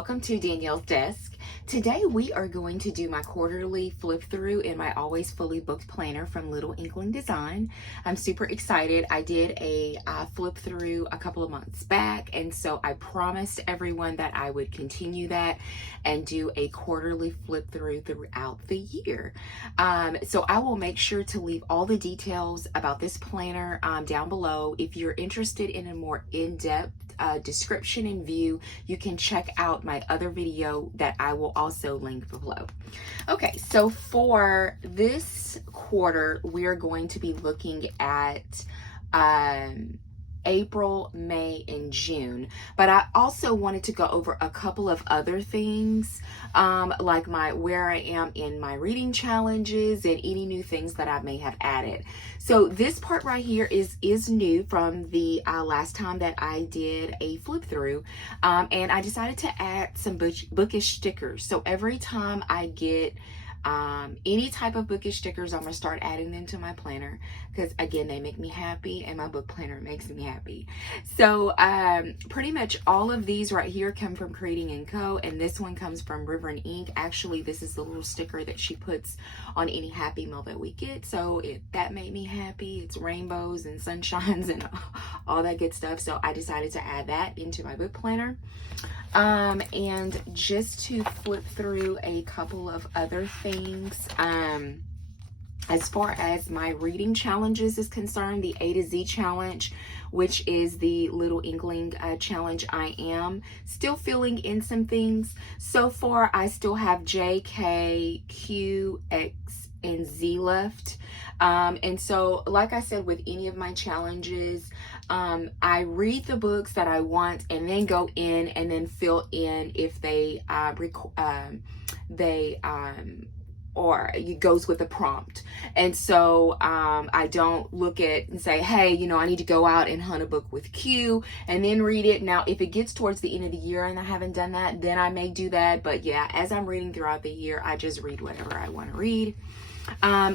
welcome to Danielle's Desk. Today we are going to do my quarterly flip through in my always fully booked planner from Little Inkling Design. I'm super excited. I did a flip through a couple of months back, and so I promised everyone that I would continue that and do a quarterly flip through throughout the year. So I will make sure to leave all the details about this planner down below. If you're interested in a more in-depth description and view, you can check out my other video that I will also link below. Okay, so for this quarter, we're going to be looking at April, May, and June. But I also wanted to go over a couple of other things, like where I am in my reading challenges and any new things that I may have added. So this part right here is new from the last time that I did a flip through, and I decided to add some bookish stickers. So every time I get any type of bookish stickers, I'm gonna start adding them to my planner because again, they make me happy and my book planner makes me happy. So pretty much all of these right here come from Creating & Co, and this one comes from River and Ink. Actually, this is the little sticker that she puts on any happy mail that we get, so that made me happy. It's rainbows and sunshines and all that good stuff, so I decided to add that into my book planner. And just to flip through a couple of other things, as far as my reading challenges is concerned, the A to Z challenge, which is the Little Inkling challenge, I am still filling in some things. So far, I still have J, K, Q, X, and Z left. And so, like I said, with any of my challenges, I read the books that I want and then go in and then fill in if they or it goes with the prompt. And so I don't look at and say, hey, you know, I need to go out and hunt a book with Q and then read it. Now, if it gets towards the end of the year and I haven't done that, then I may do that. But yeah, as I'm reading throughout the year, I just read whatever I want to read.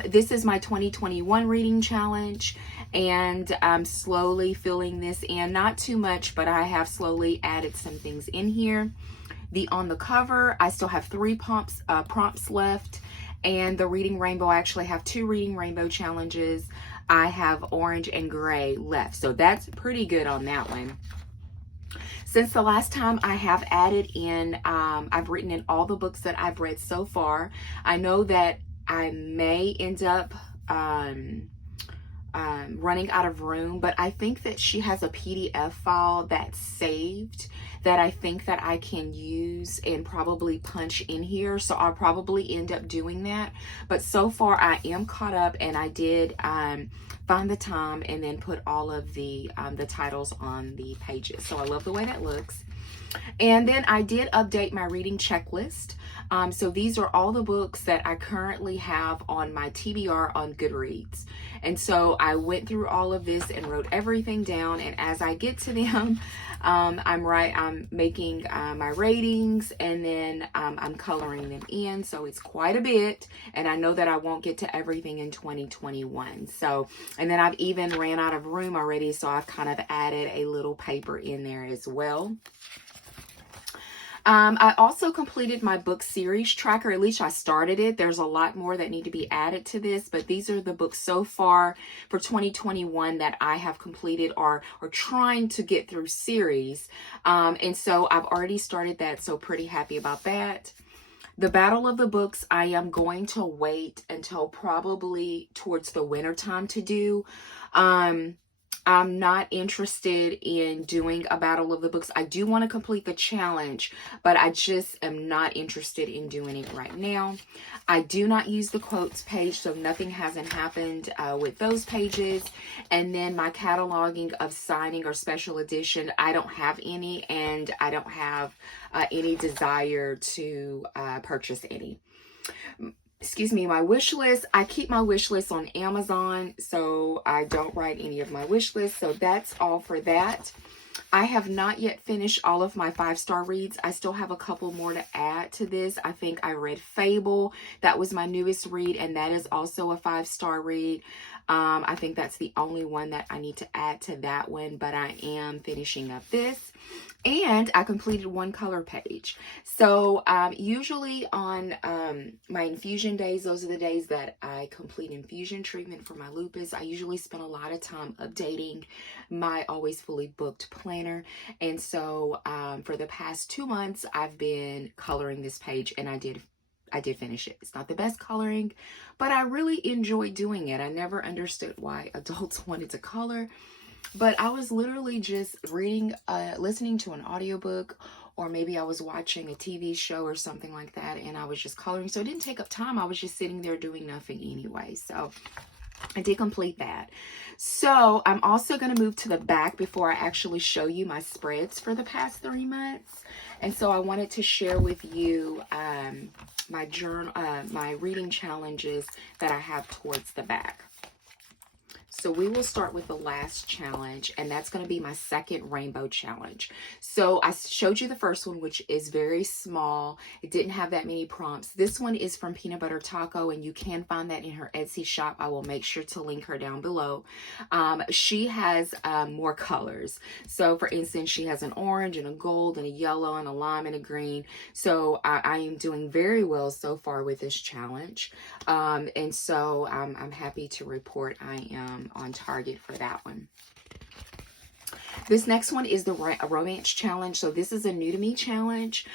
This is my 2021 reading challenge, and I'm slowly filling this in. Not too much, but I have slowly added some things in here. On the cover, I still have 3 prompts left, and the Reading Rainbow, I actually have 2 Reading Rainbow challenges. I have orange and gray left, so that's pretty good on that one. Since the last time, I have added in, I've written in all the books that I've read so far. I know that I may end up running out of room, but I think that she has a PDF file that's saved that I think that I can use and probably punch in here. So I'll probably end up doing that. But so far I am caught up, and I did find the time and then put all of the titles on the pages. So I love the way that looks. And then I did update my reading checklist. So these are all the books that I currently have on my TBR on Goodreads. And so I went through all of this and wrote everything down. And as I get to them, I'm making my ratings, and then I'm coloring them in. So it's quite a bit. And I know that I won't get to everything in 2021. So, and then I've even ran out of room already. So I've kind of added a little paper in there as well. I also completed my book series tracker. At least I started it. There's a lot more that need to be added to this, but these are the books so far for 2021 that I have completed or trying to get through series. And so I've already started that, so pretty happy about that. The Battle of the Books, I am going to wait until probably towards the winter time to do. I'm not interested in doing a Battle of the Books. I do want to complete the challenge, but I just am not interested in doing it right now. I do not use the quotes page, so nothing hasn't happened with those pages. And then my cataloging of signing or special edition, I don't have any, and I don't have any desire to purchase any. Excuse me, my wish list. I keep my wish list on Amazon, so I don't write any of my wish list. So that's all for that. I have not yet finished all of my 5-star reads. I still have a couple more to add to this. I think I read Fable. That was my newest read, and that is also a 5-star read. I think that's the only one that I need to add to that one, but I am finishing up this. And I completed one color page. So usually on my infusion days, those are the days that I complete infusion treatment for my lupus. I usually spend a lot of time updating my always fully booked planner. And so for the past 2 months, I've been coloring this page, and I did finish it. It's not the best coloring, but I really enjoy doing it. I never understood why adults wanted to color. But I was literally just reading, listening to an audiobook, or maybe I was watching a TV show or something like that, and I was just coloring. So it didn't take up time. I was just sitting there doing nothing anyway. So I did complete that. So I'm also going to move to the back before I actually show you my spreads for the past 3 months. And so I wanted to share with you my journal, my reading challenges that I have towards the back. So we will start with the last challenge, and that's going to be my second rainbow challenge. So I showed you the first one, which is very small. It didn't have that many prompts. This one is from Peanut Butter Taco, and you can find that in her Etsy shop. I will make sure to link her down below. She has more colors. So for instance, she has an orange and a gold and a yellow and a lime and a green. So I am doing very well so far with this challenge. And so I'm happy to report I am on target for that one. This next one is the romance challenge. So this is a new to me challenge.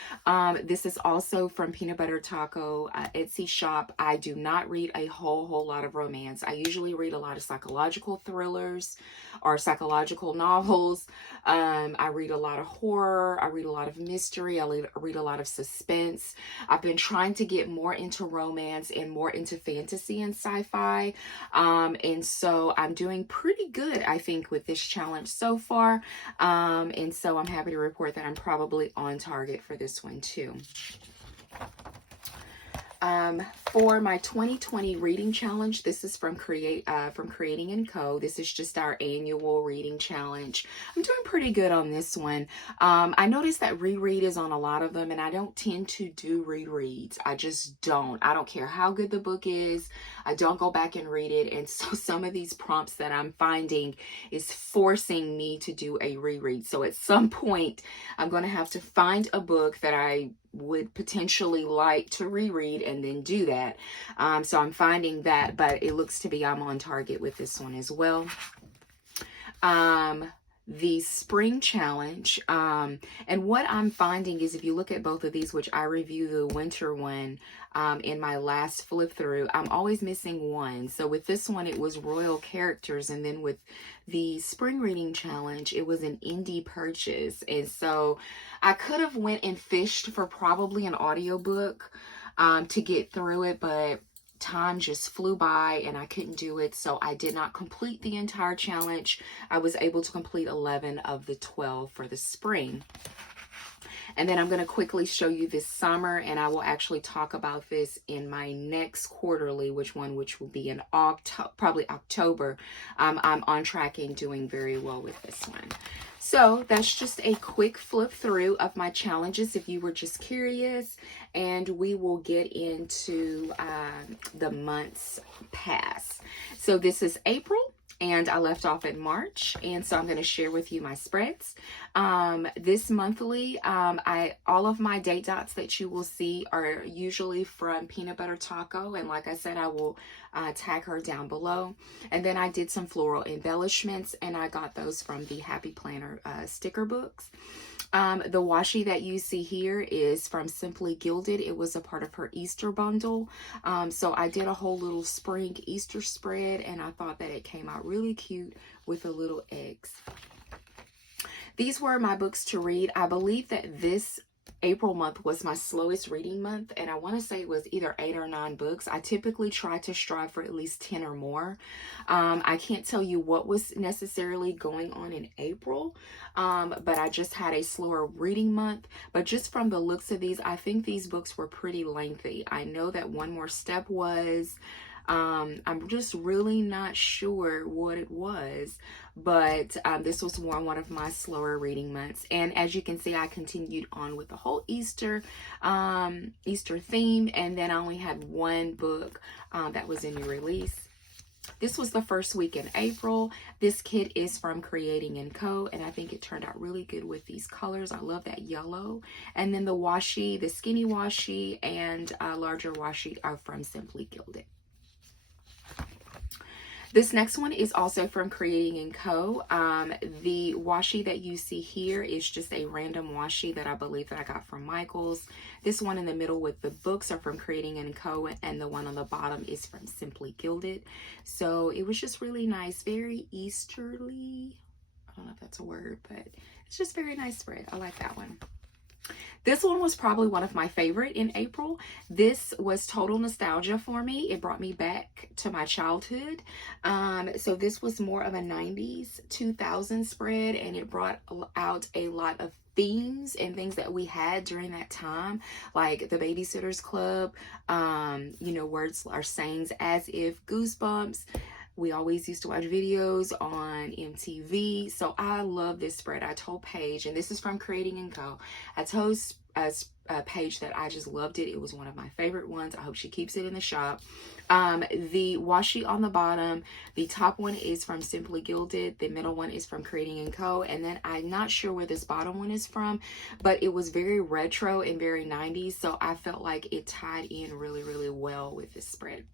This is also from Peanut Butter Taco Etsy shop. I do not read a whole lot of romance. I usually read a lot of psychological thrillers or psychological novels. I read a lot of horror. I read a lot of mystery. I read a lot of suspense. I've been trying to get more into romance and more into fantasy and sci-fi. And so I'm doing pretty good, I think, with this challenge so far. And so I'm happy to report that I'm probably on target for this one too. For my 2020 reading challenge, this is from Creating & Co. This is just our annual reading challenge. I'm doing pretty good on this one. I noticed that reread is on a lot of them, and I don't tend to do rereads. I just don't. I don't care how good the book is. I don't go back and read it. And so some of these prompts that I'm finding is forcing me to do a reread. So at some point, I'm going to have to find a book that I would potentially like to reread and then do that. So I'm finding that, but it looks to be I'm on target with this one as well. The spring challenge, and what I'm finding is if you look at both of these, which I review the winter one in my last flip through, I'm always missing one. So with this one, it was royal characters, and then with the spring reading challenge, it was an indie purchase. And so I could have went and fished for probably an audiobook to get through it, but time just flew by and I couldn't do it. So I did not complete the entire challenge. I was able to complete 11 of the 12 for the spring. And then I'm going to quickly show you this summer, and I will actually talk about this in my next quarterly, which will be in probably October. I'm on track and doing very well with this one. So that's just a quick flip through of my challenges if you were just curious, and we will get into the months past. So this is April, and I left off in March, and so I'm going to share with you my spreads. This monthly, all of my date dots that you will see are usually from Peanut Butter Taco, and like I said, I will tag her down below. And then I did some floral embellishments, and I got those from the Happy Planner sticker books. The washi that you see here is from Simply Gilded. It was a part of her Easter bundle. So I did a whole little spring Easter spread, and I thought that it came out really cute with the little eggs. These were my books to read. I believe that this April month was my slowest reading month, and I want to say it was either 8 or 9 books. I typically try to strive for at least 10 or more. I can't tell you what was necessarily going on in April, but I just had a slower reading month. But just from the looks of these, I think these books were pretty lengthy. I know that One More Step was. I'm just really not sure what it was, but this was one of my slower reading months. And as you can see, I continued on with the whole Easter theme, and then I only had one book that was in the release. This was the first week in April. This kit is from Creating & Co. And I think it turned out really good with these colors. I love that yellow. And then the washi, the skinny washi and larger washi are from Simply Gilded. This next one is also from Creating & Co. The washi that you see here is just a random washi that I believe that I got from Michaels. This one in the middle with the books are from Creating & Co. And the one on the bottom is from Simply Gilded. So it was just really nice, very Easterly. I don't know if that's a word, but it's just very nice spread. I like that one. This one was probably one of my favorite in April. This was total nostalgia for me. It brought me back to my childhood. So this was more of a 90s, 2000s spread, and it brought out a lot of themes and things that we had during that time, like the Babysitters Club, you know, words or sayings as if, Goosebumps. We always used to watch videos on MTV. So I love this spread. I told Paige, and this is from Creating & Co. I told Paige that I just loved it. It was one of my favorite ones. I hope she keeps it in the shop. The washi on the bottom, the top one is from Simply Gilded. The middle one is from Creating & Co. And then I'm not sure where this bottom one is from, but it was very retro and very 90s. So I felt like it tied in really, really well with this spread.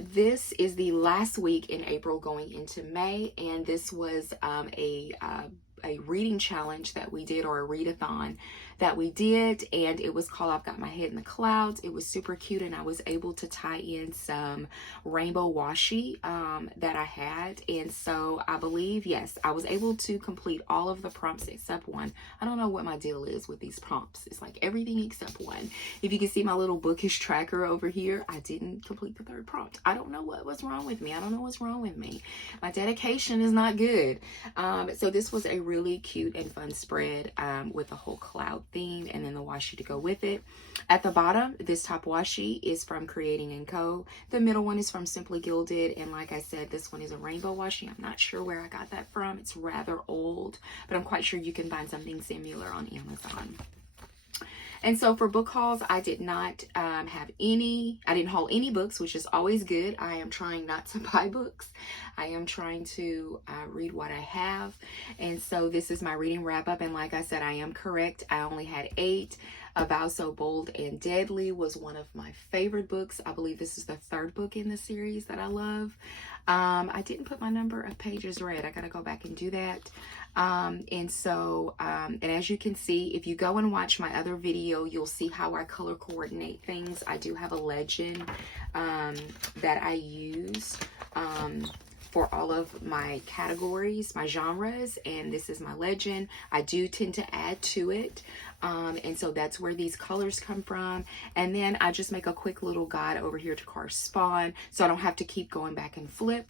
This is the last week in April going into May, and this was a reading challenge that we did, or a readathon that we did, and it was called I've Got My Head in the Clouds. It was super cute, and I was able to tie in some rainbow washi that I had, and so I believe, yes, I was able to complete all of the prompts except one. I don't know what my deal is with these prompts. It's like everything except one. If you can see my little bookish tracker over here, I didn't complete the third prompt. I don't know what was wrong with me. I don't know what's wrong with me. My dedication is not good. So this was a really cute and fun spread with the whole cloud theme and then the washi to go with it. At the bottom, this top washi is from Creating & Co. The middle one is from Simply Gilded, and like I said, this one is a rainbow washi. I'm not sure where I got that from. It's rather old, but I'm quite sure you can find something similar on Amazon. And so for book hauls, I did not have any, I didn't haul any books, which is always good. I am trying not to buy books. I am trying to read what I have. And so this is my reading wrap up. And like I said, I am correct. I only had 8. A Vow So Bold and Deadly was one of my favorite books. I believe this is the 3rd book in the series that I love. I didn't put my number of pages read. I got to go back and do that. And so, and as you can see, if you go and watch my other video, you'll see how I color coordinate things. I do have a legend that I use for all of my categories, my genres, and this is my legend. I do tend to add to it. And so that's where these colors come from. And then I just make a quick little guide over here to correspond, so I don't have to keep going back and flip.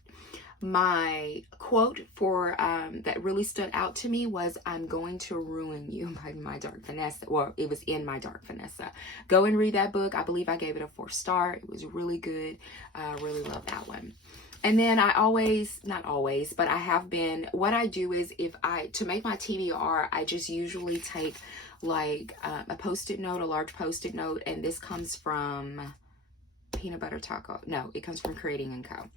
My quote for that really stood out to me was, "I'm going to ruin you" by My Dark Vanessa. Well, it was in My Dark Vanessa. Go and read that book. I believe I gave it a 4-star. It was really good. Really love that one. And then I always, not always, but I have been, what I do is to make my TBR, I just usually take like a post-it note, a large post-it note, and this comes from Peanut Butter Taco. No, it comes from Creating & Co.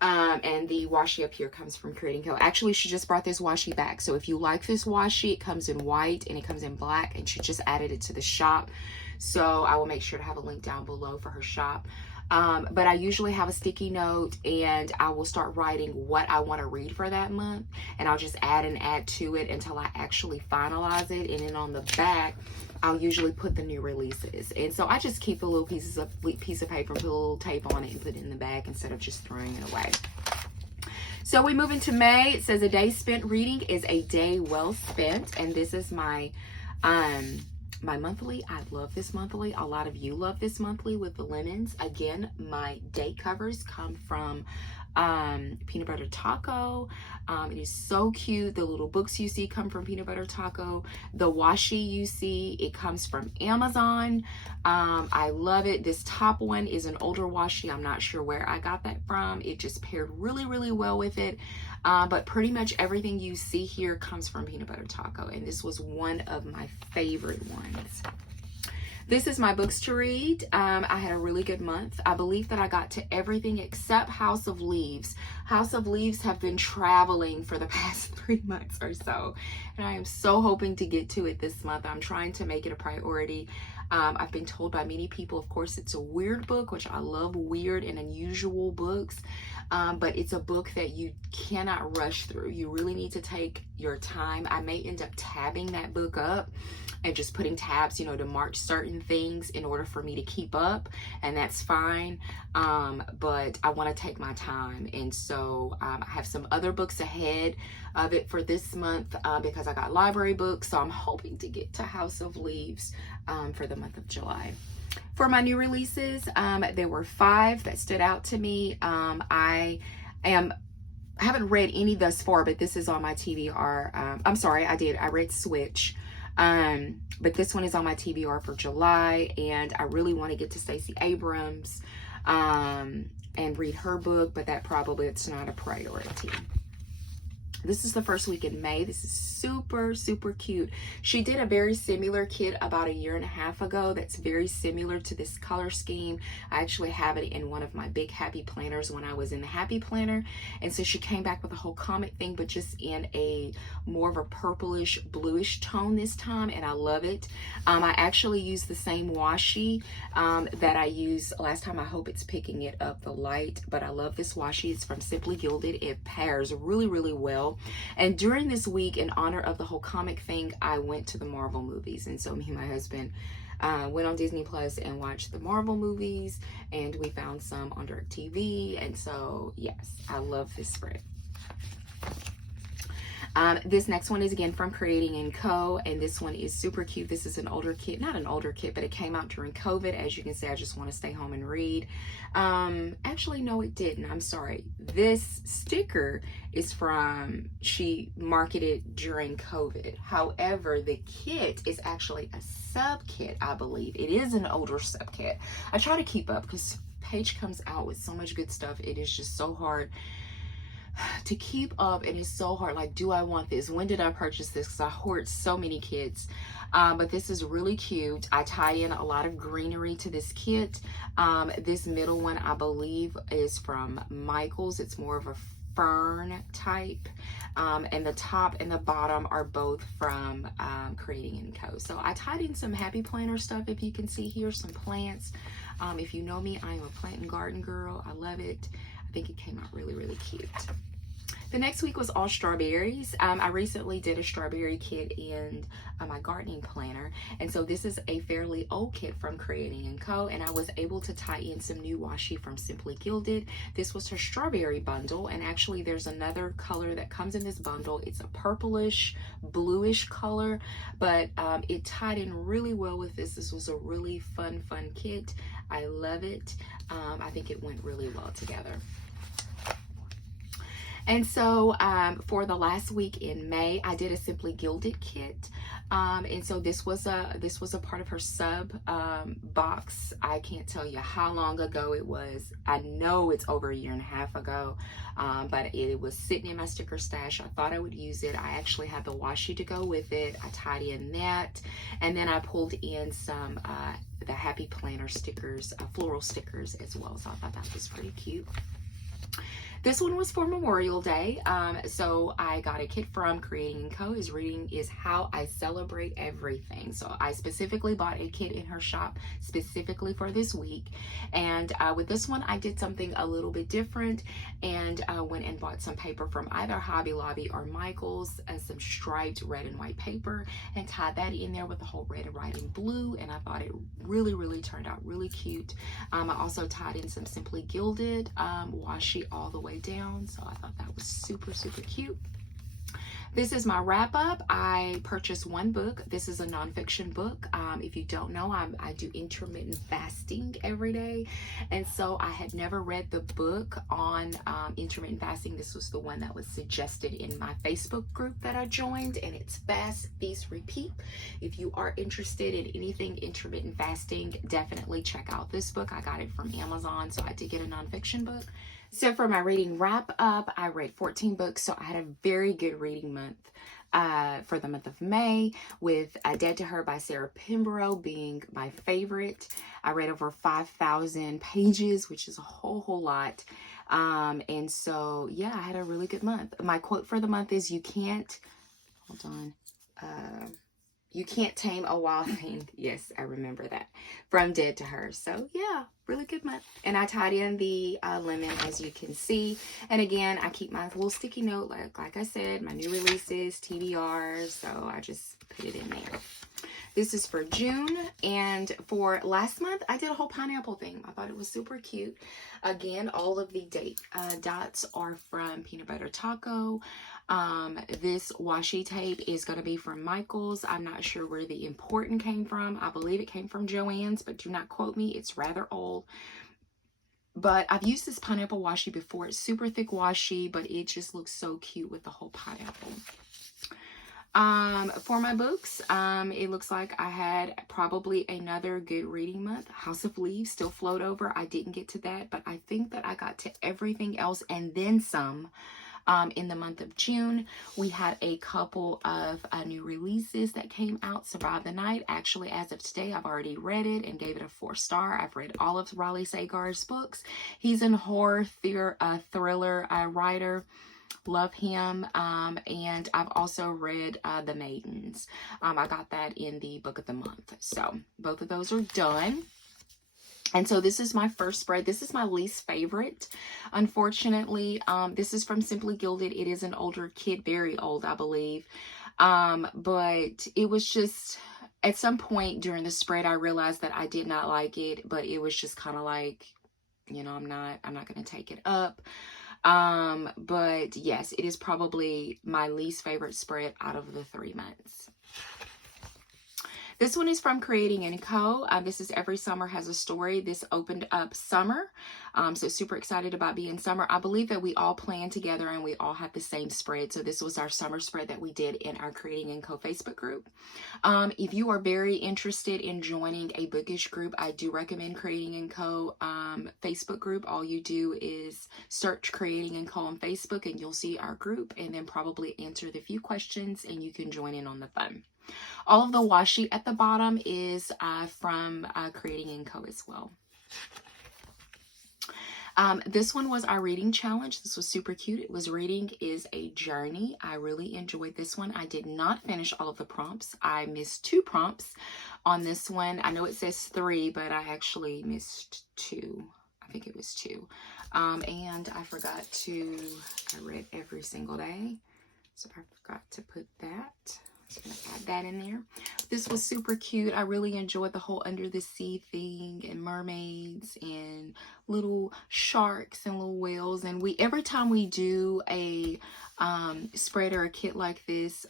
And the washi up here comes from Creating & Co. Actually, she just brought this washi back. So if you like this washi, it comes in white and it comes in black, and she just added it to the shop. So I will make sure to have a link down below for her shop. But I usually have a sticky note, and I will start writing what I want to read for that month, and I'll just add to it until I actually finalize it. And then on the back, I'll usually put the new releases. And so I just keep a little piece of paper and put a little tape on it and put it in the back instead of just throwing it away. So we move into May. It says, "A day spent reading is a day well spent," and this is my my monthly. I love this monthly. A lot of you love this monthly with the lemons. Again, my date covers come from Peanut Butter Taco. It is so cute. The little books you see come from Peanut Butter Taco. The washi you see, it comes from Amazon. I love it. This top one is an older washi. I'm not sure where I got that from. It just paired really, really well with it. But pretty much everything you see here comes from Peanut Butter Taco, and this was one of my favorite ones. This is my books to read. I had a really good month. I believe that I got to everything except House of Leaves. House of Leaves have been traveling for the past 3 months or so, and I am so hoping to get to it this month. I'm trying to make it a priority. I've been told by many people, of course, it's a weird book, which I love weird and unusual books, but it's a book that you cannot rush through. You really need to take your time. I may end up tabbing that book up and just putting tabs, you know, to mark certain things in order for me to keep up, and that's fine. But I want to take my time, and so I have some other books ahead of it for this month because I got library books, so I'm hoping to get to House of Leaves for the month of July. For my new releases, there were 5 that stood out to me. I haven't read any thus far, but this is on my TBR. I'm sorry, I read Switch. But this one is on my TBR for July, and I really want to get to Stacey Abrams and read her book, but it's not a priority. This is the first week in May. This is super, super cute. She did a very similar kit about 1.5 years ago that's very similar to this color scheme. I actually have it in one of my big happy planners when I was in the happy planner. And so she came back with a whole comic thing, but just in a more of a purplish, bluish tone this time, and I love it. I actually used the same washi that I used last time. I hope it's picking it up, the light, but I love this washi. It's from Simply Gilded. It pairs really, really well. And during this week, in honor of the whole comic thing, I went to the Marvel movies. And so me and my husband went on Disney Plus and watched the Marvel movies, and we found some on DirecTV. And so, yes, I love this spread. This next one is again from Creating & Co. And this one is super cute. This is an older kit, not an older kit, but it came out during COVID. As you can see, I just want to stay home and read. Actually, no, it didn't. I'm sorry. This sticker is from, she marketed during COVID. However, the kit is actually a sub kit, I believe. It is an older sub kit. I try to keep up because Paige comes out with so much good stuff. It is just so hard to keep up, and it's so hard. Like, do I want this? When did I purchase this? Because I hoard so many kits. But this is really cute. I tied in a lot of greenery to this kit. This middle one, I believe, is from Michaels. It's more of a fern type. And the top and the bottom are both from Creating & Co. So I tied in some happy planner stuff. If you can see here, some plants. If you know me, I am a plant and garden girl. I love it. I think it came out really, really cute. The next week was all strawberries. I recently did a strawberry kit in my gardening planner. And so this is a fairly old kit from Creating & Co. And I was able to tie in some new washi from Simply Gilded. This was her strawberry bundle. And actually there's another color that comes in this bundle. It's a purplish, bluish color, but it tied in really well with this. This was a really fun kit. I love it. I think it went really well together. And so for the last week in May, I did a Simply Gilded kit. And so this was a part of her sub box. I can't tell you how long ago it was. I know it's over 1.5 years ago, but it was sitting in my sticker stash. I thought I would use it. I actually had the washi to go with it. I tied in that, and then I pulled in some the Happy Planner stickers, floral stickers as well. So I thought that was pretty cute. This one was for Memorial Day, so I got a kit from Creating & Co. His reading is How I Celebrate Everything. So I specifically bought a kit in her shop specifically for this week, and with this one I did something a little bit different, and I went and bought some paper from either Hobby Lobby or Michaels, and some striped red and white paper, and tied that in there with the whole red and white and blue, and I thought it really turned out really cute. I also tied in some Simply Gilded washi all the way down, so I thought that was super cute. This is my wrap up. I purchased one book. This is a nonfiction book. If you don't know, I do intermittent fasting every day, and so I had never read the book on intermittent fasting. This was the one that was suggested in my Facebook group that I joined, and it's Fast, Feast, Repeat. If you are interested in anything intermittent fasting, definitely check out this book. I got it from Amazon, so I did get a nonfiction book. So for my reading wrap up, I read 14 books, so I had a very good reading month. for the month of May, with Dead to Her by Sarah Pembroke being my favorite. I read over 5,000 pages, which is a whole lot. And so, yeah, I had a really good month. My quote for the month is, hold on. You can't tame a wild thing. Yes, I remember that. From Dead to Her. So, yeah, really good month. And I tied in the lemon, as you can see. And again, I keep my little sticky note, like I said, my new releases, TBRs. So, I just put it in there. This is for June, and for last month, I did a whole pineapple thing. I thought it was super cute. Again, all of the dots are from Peanut Butter Taco. This washi tape is going to be from Michael's. I'm not sure where the important came from. I believe it came from Joann's, but do not quote me. It's rather old. But I've used this pineapple washi before. It's super thick washi, but it just looks so cute with the whole pineapple. For my books, it looks like I had probably another good reading month. House of Leaves still flowed over. I didn't get to that, but I think that I got to everything else and then some. In the month of June, we had a couple of new releases that came out. Survive the Night. Actually, as of today, I've already read it and gave it a 4-star. I've read all of Riley Sagar's books. He's a horror thriller writer. Love him. And I've also read The Maidens. I got that in the book of the month. So both of those are done. And so this is my first spread. This is my least favorite. Unfortunately, this is from Simply Gilded. It is an older kid, very old, I believe. But it was just, at some point during the spread, I realized that I did not like it, but it was just kind of like, you know, I'm not going to take it up. But yes, it is probably my least favorite spread out of the 3 months. This one is from Creating & Co. This is Every Summer Has a Story. This opened up summer. So super excited about being summer. I believe that we all planned together and we all had the same spread. So this was our summer spread that we did in our Creating & Co. Facebook group. If you are very interested in joining a bookish group, I do recommend Creating & Co. Facebook group. All you do is search Creating & Co. on Facebook and you'll see our group, and then probably answer the few questions and you can join in on the fun. All of the washi at the bottom is from Creating & Co. as well. This one was our reading challenge. This was super cute. It was Reading is a Journey. I really enjoyed this one. I did not finish all of the prompts. I missed 2 prompts on this one. I know it says 3, but I actually missed 2. I think it was 2. And I read every single day. So I forgot to put that. So I'm gonna add that in there. This was super cute. I really enjoyed the whole under the sea thing and mermaids and little sharks and little whales. And every time we do a spread or a kit like this,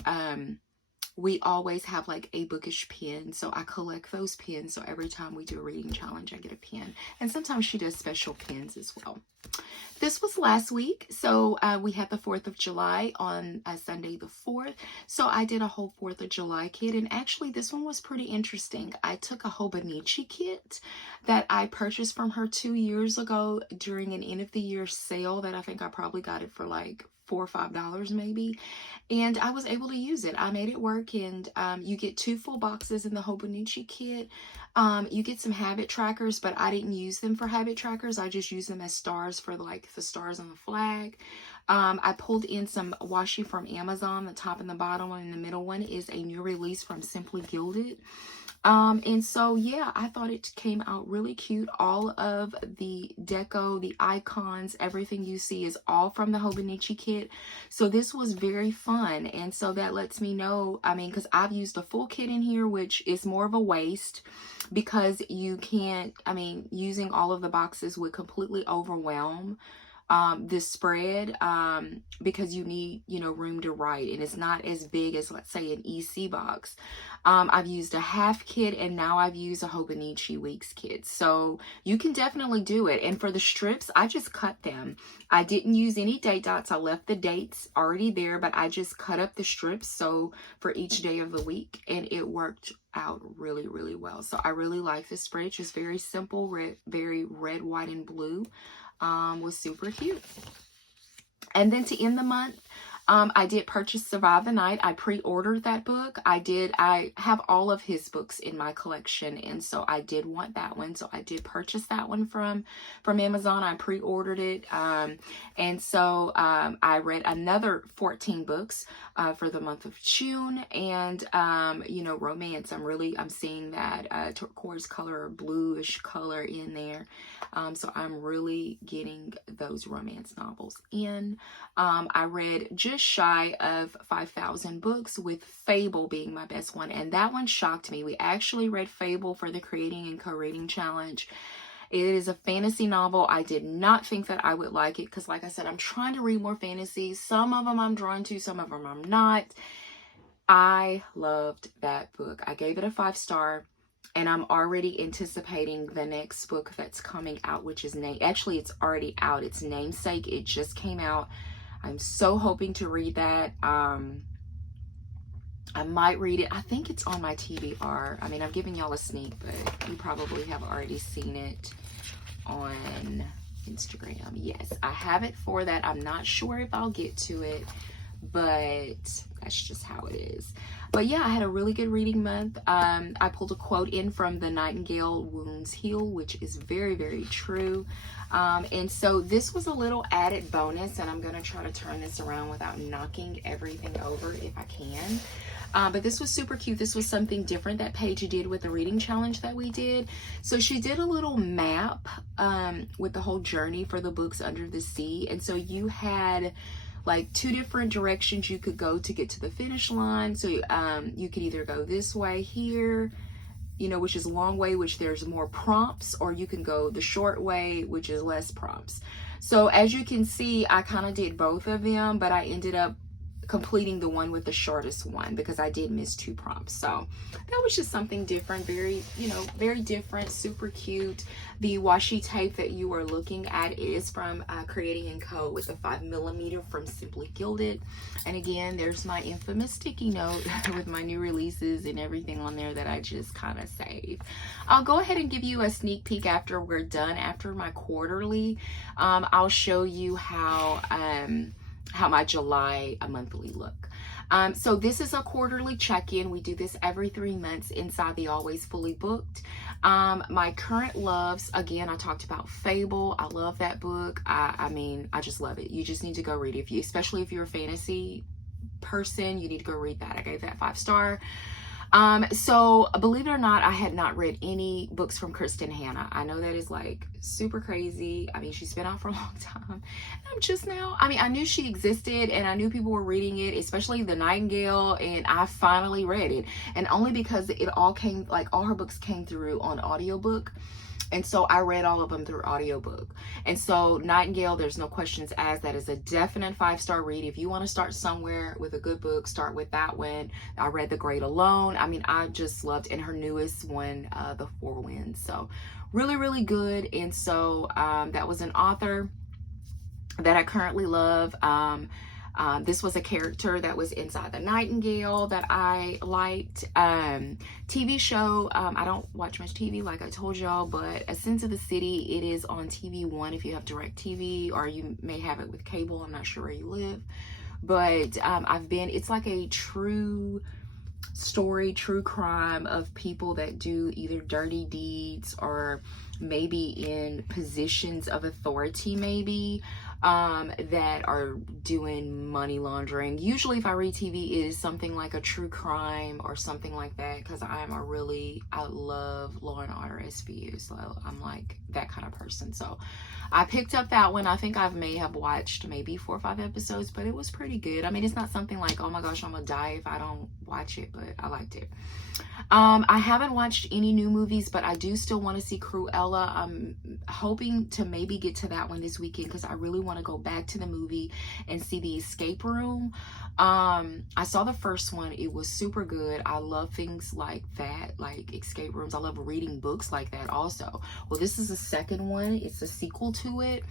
we always have like a bookish pin. So I collect those pins. So every time we do a reading challenge, I get a pin. And sometimes she does special pins as well. This was last week. So we had the 4th of July on Sunday the 4th. So I did a whole 4th of July kit. And actually this one was pretty interesting. I took a Hobonichi kit that I purchased from her 2 years ago during an end of the year sale that I think I probably got it for like $4 or $5 maybe, and I was able to use it. I made it work, and you get 2 full boxes in the Hobonichi kit. You get some habit trackers, but I didn't use them for habit trackers. I just used them as stars for like the stars on the flag. I pulled in some washi from Amazon. The top and the bottom one and the middle one is a new release from Simply Gilded. And so, yeah, I thought it came out really cute. All of the deco, the icons, everything you see is all from the Hobonichi kit. So this was very fun. And so that lets me know, I mean, because I've used a full kit in here, which is more of a waste because you can't, I mean, using all of the boxes would completely overwhelm this spread because you need, you know, room to write, and it's not as big as, let's say, an EC box. I've used a half kit, and now I've used a Hobonichi Weeks kit, so you can definitely do it. And for the strips, I just cut them. I didn't use any date dots. I left the dates already there, but I just cut up the strips so for each day of the week, and it worked out really, really well. So I really like this spread. It's just very simple, very red, white, and blue. Was super cute. And then to end the month, I did purchase Survive the Night. I pre-ordered that book. I have all of his books in my collection, and so I did want that one. So I did purchase that one from Amazon. I pre-ordered it. And so I read another 14 books for the month of June. And you know, romance. I'm seeing that turquoise color, bluish color in there. So I'm really getting those romance novels in. I read just shy of 5,000 books, with Fable being my best one. And that one shocked me. We actually read Fable for the Creating and Co-Reading Challenge. It is a fantasy novel. I did not think that I would like it because, like I said, I'm trying to read more fantasy. Some of them I'm drawn to, some of them I'm not. I loved that book. I gave it a 5-star. And I'm already anticipating the next book that's coming out, which is actually it's already out. It's Namesake. It just came out. I'm so hoping to read that. I might read it. I think it's on my TBR. I mean, I'm giving y'all a sneak, but you probably have already seen it on Instagram. Yes, I have it for that. I'm not sure if I'll get to it, but that's just how it is. But yeah, I had a really good reading month. I pulled a quote in from The Nightingale, "Wounds heal," which is very, very true. And so this was a little added bonus, and I'm going to try to turn this around without knocking everything over if I can. But this was super cute. This was something different that Paige did with the reading challenge that we did. So she did a little map with the whole journey for the books Under the Sea. And so you had like 2 different directions you could go to get to the finish line. So you could either go this way here, you know, which is a long way, which there's more prompts, or you can go the short way, which is less prompts. So as you can see, I kind of did both of them, but I ended up completing the one with the shortest one because I did miss 2 prompts. So that was just something different, very, you know, very different, super cute. The washi tape that you are looking at is from Creating and Co. with a 5mm from Simply Gilded. And again, there's my infamous sticky note with my new releases and everything on there that I just kind of save. I'll go ahead and give you a sneak peek after we're done, after my quarterly. I'll show you how my July monthly look. So this is a quarterly check-in. We do this every 3 months inside the Always Fully Booked. My current loves, again, I talked about Fable. I love that book. I mean, I just love it. You just need to go read it. Especially if you're a fantasy person, you need to go read that. I gave that 5-star. So believe it or not, I had not read any books from Kristen Hanna. I know that is like super crazy. I mean, she's been out for a long time. And I'm just now, I mean, I knew she existed and I knew people were reading it, especially The Nightingale, and I finally read it. And only because it all came, like all her books came through on audiobook. And so I read all of them through audiobook. And so Nightingale, there's no questions asked. That is a definite 5-star read. If you want to start somewhere with a good book, start with that one. I read The Great Alone. I mean, I just loved, and her newest one, The Four Winds. So really, really good. And so that was an author that I currently love. This was a character that was inside The Nightingale that I liked. TV show, I don't watch much TV like I told y'all, but A Sense of the City, it is on TV1 if you have DirecTV, or you may have it with cable. I'm not sure where you live. But it's like a true story, true crime of people that do either dirty deeds or maybe in positions of authority, maybe that are doing money laundering. Usually if I read TV, it is something like a true crime or something like that, because I love Law and Order SVU, so I'm like that kind of person. So I picked up that one. I think I may have watched maybe 4 or 5 episodes, but it was pretty good. I mean, it's not something like, oh my gosh, I'm gonna die if I don't watch it, but I liked it. I haven't watched any new movies, but I do still want to see Cruella. I'm hoping to maybe get to that one this weekend because I really want to go back to the movie and see The Escape Room. I saw the first one. It was super good. I love things like that, like escape rooms. I love reading books like that also. Well, this is the second one. It's a sequel to it.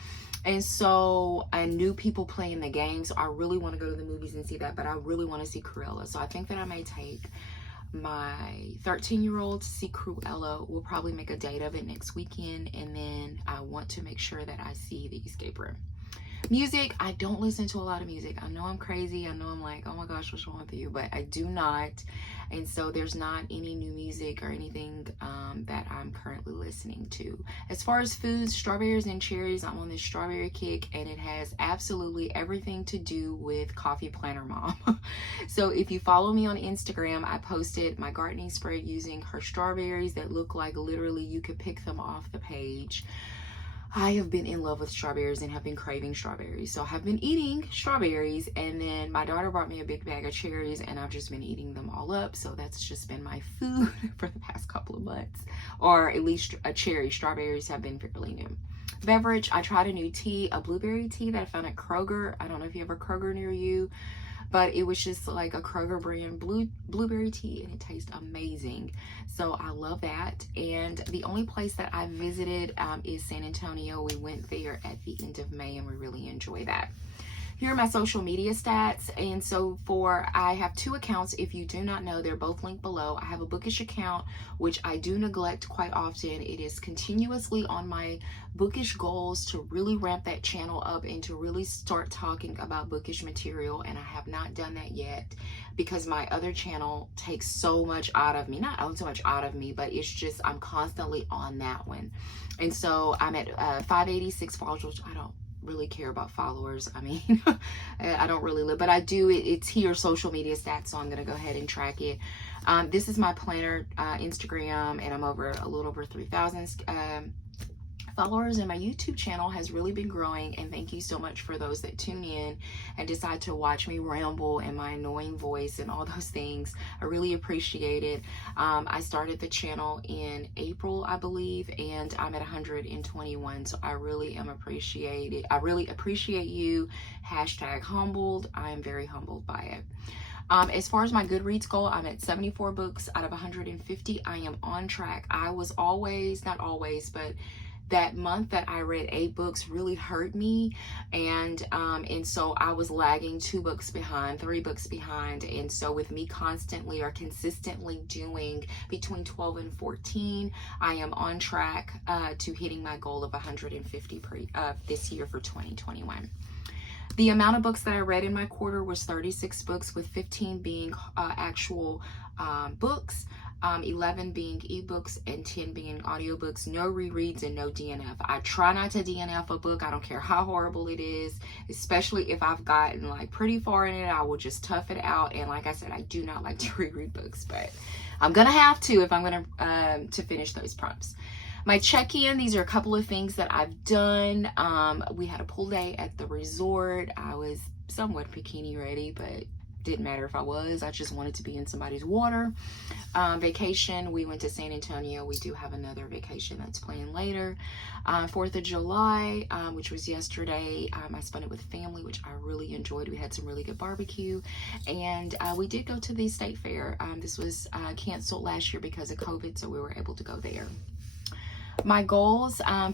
And so I knew people playing the game, so I really want to go to the movies and see that, but I really want to see Cruella. So I think that I may take my 13-year-old to see Cruella. We'll probably make a date of it next weekend, and then I want to make sure that I see The Escape Room. Music, I don't listen to a lot of music. I know I'm crazy. I know I'm like, oh my gosh, what's wrong with you? But I do not. And so there's not any new music or anything that I'm currently listening to. As far as foods, strawberries and cherries, I'm on this strawberry kick, and it has absolutely everything to do with Coffee Planner Mom. So if you follow me on Instagram, I posted my gardening spread using her strawberries that look like literally you could pick them off the page. I have been in love with strawberries and have been craving strawberries. So I have been eating strawberries, and then my daughter brought me a big bag of cherries, and I've just been eating them all up. So that's just been my food for the past couple of months, or at least a cherry. Strawberries have been fairly new. Beverage, I tried a new tea, a blueberry tea that I found at Kroger. I don't know if you have a Kroger near you, but it was just like a Kroger brand blueberry tea, and it tastes amazing. So I love that. And the only place that I visited is San Antonio. We went there at the end of May, and we really enjoy that. Here are my social media stats. And so I have 2 accounts. If you do not know, they're both linked below. I have a bookish account, which I do neglect quite often. It is continuously on my bookish goals to really ramp that channel up and to really start talking about bookish material. And I have not done that yet because my other channel takes so much out of me. Not so much out of me, but it's just I'm constantly on that one. And so I'm at 586 followers, which I don't really care about followers. I mean, I don't really live, but I do. It's here, social media stats, so I'm going to go ahead and track it. This is my planner Instagram, and I'm a little over 3,000 followers, and my YouTube channel has really been growing. And thank you so much for those that tune in and decide to watch me ramble and my annoying voice and all those things. I really appreciate it. I started the channel in April, I believe, and I'm at 121, so I really am appreciated. I really appreciate you. #humbled. I am very humbled by it. As far as my Goodreads goal, I'm at 74 books out of 150. I am on track. I was always, not always, but that month that I read 8 books really hurt me, and so I was lagging 2 books behind, 3 books behind. And so with me constantly or consistently doing between 12 and 14, I am on track to hitting my goal of 150 this year for 2021. The amount of books that I read in my quarter was 36 books, with 15 being actual books, 11 being ebooks, and 10 being audiobooks. No rereads and no DNF. I try not to DNF a book. I don't care how horrible it is, especially if I've gotten like pretty far in it. I will just tough it out. And like I said, I do not like to reread books, but I'm gonna have to if I'm gonna to finish those prompts. My check-in, these are a couple of things that I've done. We had a pool day at the resort. I was somewhat bikini ready, but didn't matter if I was. I just wanted to be in somebody's water. Vacation, we went to San Antonio. We do have another vacation that's planned later. 4th of July, which was yesterday, I spent it with family, which I really enjoyed. We had some really good barbecue, and we did go to the state fair. This was canceled last year because of COVID, so we were able to go there. My goals I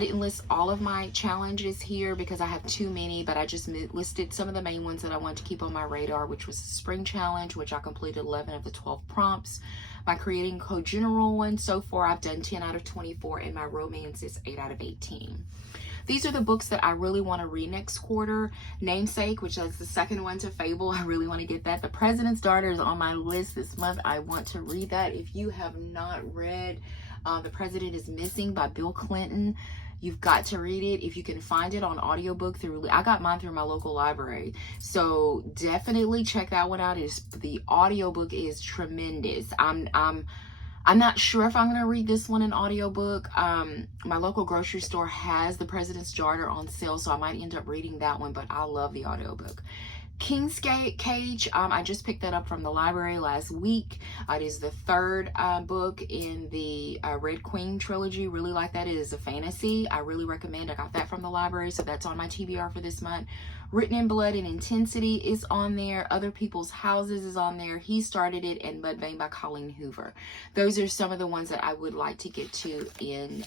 didn't list all of my challenges here because I have too many, but I just listed some of the main ones that I wanted to keep on my radar, which was the spring challenge, which I completed 11 of the 12 prompts. My creating code general one, so far I've done 10 out of 24, and my romance is 8 out of 18. These are the books that I really want to read next quarter. Namesake, which is the second one to Fable. I really want to get that. The President's Daughter is on my list this month. I want to read that. If you have not read The President is Missing by Bill Clinton, you've got to read it. If you can find it on audiobook I got mine through my local library. So definitely check that one out. The audiobook is tremendous. I'm not sure if I'm going to read this one in audiobook. My local grocery store has The President's Daughter on sale, so I might end up reading that one, but I love the audiobook. King's Cage, I just picked that up from the library last week. It is the 3rd book in the Red Queen trilogy. Really like that. It is a fantasy. I really recommend. I got that from the library, so that's on my TBR for this month. Written in Blood and Intensity is on there. Other People's Houses is on there. He Started It, and Mudvayne by Colleen Hoover. Those are some of the ones that I would like to get to in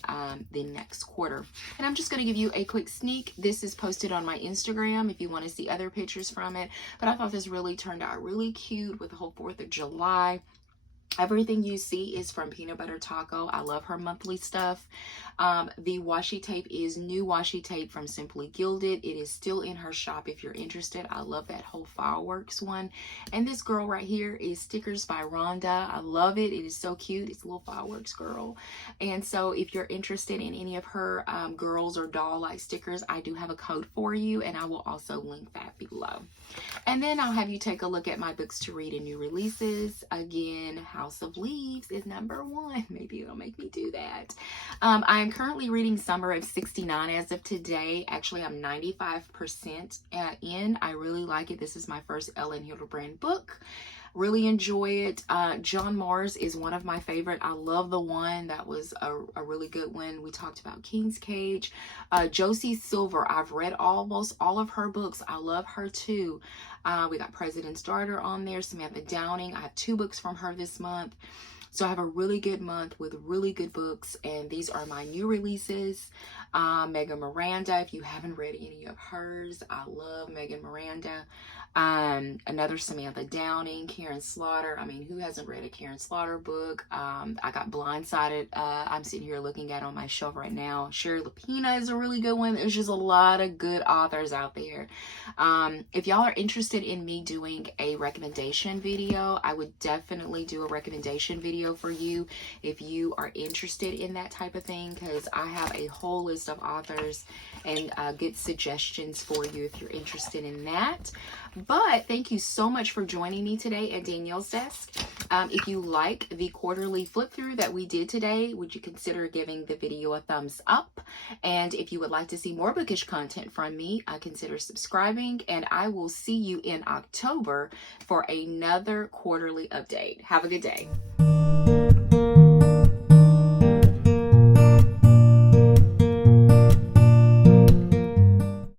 the next quarter. And I'm just going to give you a quick sneak. This is posted on my Instagram if you want to see other pictures from it. But I thought this really turned out really cute with the whole 4th of July. Everything you see is from Peanut Butter Taco. I love her monthly stuff. The washi tape is new washi tape from Simply Gilded. It is still in her shop if you're interested. I love that whole fireworks one. And this girl right here is Stickers by Rhonda. I love it. It is so cute. It's a little fireworks girl. And so if you're interested in any of her girls or doll-like stickers, I do have a code for you, and I will also link that below. And then I'll have you take a look at my books to read and new releases. Again, House of Leaves is #1. Maybe it'll make me do that. I am currently reading Summer of '69 as of today. Actually, I'm 95% in. I really like it. This is my first Ellen Hildebrand book. Really enjoy it. John Mars is one of my favorite. I love the one that was a really good one. We talked about King's Cage. Josie Silver, I've read almost all of her books. I love her too. We got President's Daughter on there, Samantha Downing. I have 2 books from her this month. So I have a really good month with really good books, and these are my new releases. Megan Miranda, if you haven't read any of hers, I love Megan Miranda. Another Samantha Downing, Karen Slaughter. I mean, who hasn't read a Karen Slaughter book? I got Blindsided. I'm sitting here looking at on my shelf right now. Sherry Lapina is a really good one. There's just a lot of good authors out there. If y'all are interested in me doing a recommendation video, I would definitely do a recommendation video for you if you are interested in that type of thing, because I have a whole list of authors and good suggestions for you if you're interested in that. But thank you so much for joining me today at Danielle's Desk. If you like the quarterly flip through that we did today, would you consider giving the video a thumbs up? And if you would like to see more bookish content from me, consider subscribing, and I will see you in October for another quarterly update. Have a good day.